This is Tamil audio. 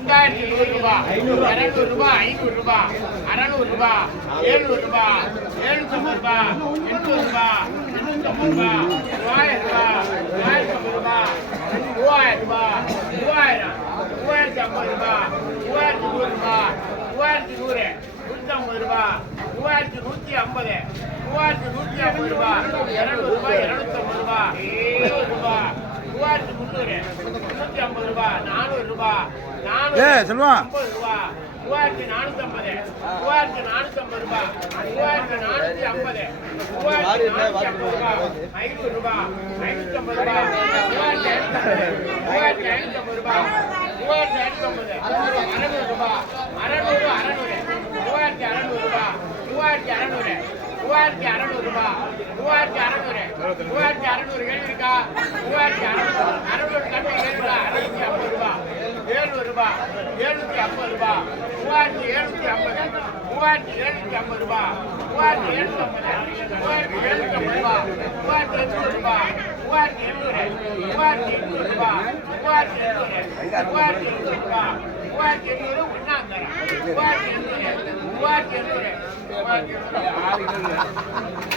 ரெண்டாயிரத்தி நூறு ரூபாய் இரநூறு ரூபாய் ஐநூறு ரூபாய் அறநூறு ரூபாய் எழுநூறு ரூபாய் எழுநூத்தம்பது ரூபாய் எண்ணூறு ரூபாய் எண்ணூத்தம்பது ரூபாய் மூவாயிரம் ரூபாய் மூவாயிரத்தி ஐம்பது ரூபாய் மூவாயிரம் ரூபாய் மூவாயிரம் மூவாயிரத்தி ஐம்பது ரூபாய் மூவாயிரத்தி நூறு ரூபாய் மூவாயிரத்தி நூறு நூற்றி ஐம்பது ரூபாய் மூவாயிரத்தி நூற்றி ஐம்பது மூவாயிரத்தி நூற்றி ஐம்பது ரூபாய் இரநூறு ரூபாய் இரநூத்தம்பது ரூபாய் முந்நூறு ரூபாய் மூவாயிரத்தி முந்நூறு முந்நூற்றி ஐம்பது ரூபாய் நானூறு ரூபாய் ஏய், செல்வா. மூவாயிரத்தி நானூத்தி ஐம்பது மூவாயிரத்தி நானூத்தி ஐம்பது ரூபாய் மூவாயிரத்தி நானூத்தி ஐம்பது. மூவாயிரத்தி நானூத்தி ஐம்பது ரூபாய் ஐநூறு ரூபாய் ஐநூத்தி ஐம்பது ரூபாய் மூவாயிரத்தி மூவாயிரத்தி ஐநூத்தி ஐம்பது ரூபாய் மூவாயிரத்தி ஐநூத்தி ஐம்பது அறநூறு ரூபாய் அறநூறு அறநூறு. மூவாயிரத்தி அறநூறு ரூபாய் மூவாயிரத்தி அறநூறு. மூவாயிரத்தி அறநூறு ரூபாய் மூவாயிரத்தி அறநூறு. மூவாயிரத்தி அறநூறு கேள்வி இருக்கா மூவாயிரத்தி அறநூறு அறநூறு கம்மி கேள்வி அறுநூத்தி ஐம்பது ரூபாய் ஏழ்நூறு ரூபாய் எழுநூத்தி ஐம்பது ரூபாய் மூவாயிரத்தி எழுநூத்தி ஐம்பது மூவாயிரத்தி எழுநூத்தி ஐம்பது ரூபாய் மூவாயிரத்தி எழுநூத்தி ஐம்பது மூவாயிரத்தி எழுநூத்தி ஐம்பது ரூபாய் மூவாயிரத்தி எண்ணூறு ரூபாய் மூவாயிரத்தி எண்ணூறு மூவாயிரத்தி எண்ணூறு ரூபாய் மூவாயிரத்தி எண்ணூறு மூவாயிரத்தி எண்ணூறு ரூபாய் மூவாயிரத்தி எண்ணூறு உண்ணாந்தரம் மூவாயிரத்தி எண்ணூறு மூவாயிரத்தி எண்ணூறு மூவாயிரத்தி எண்ணூறு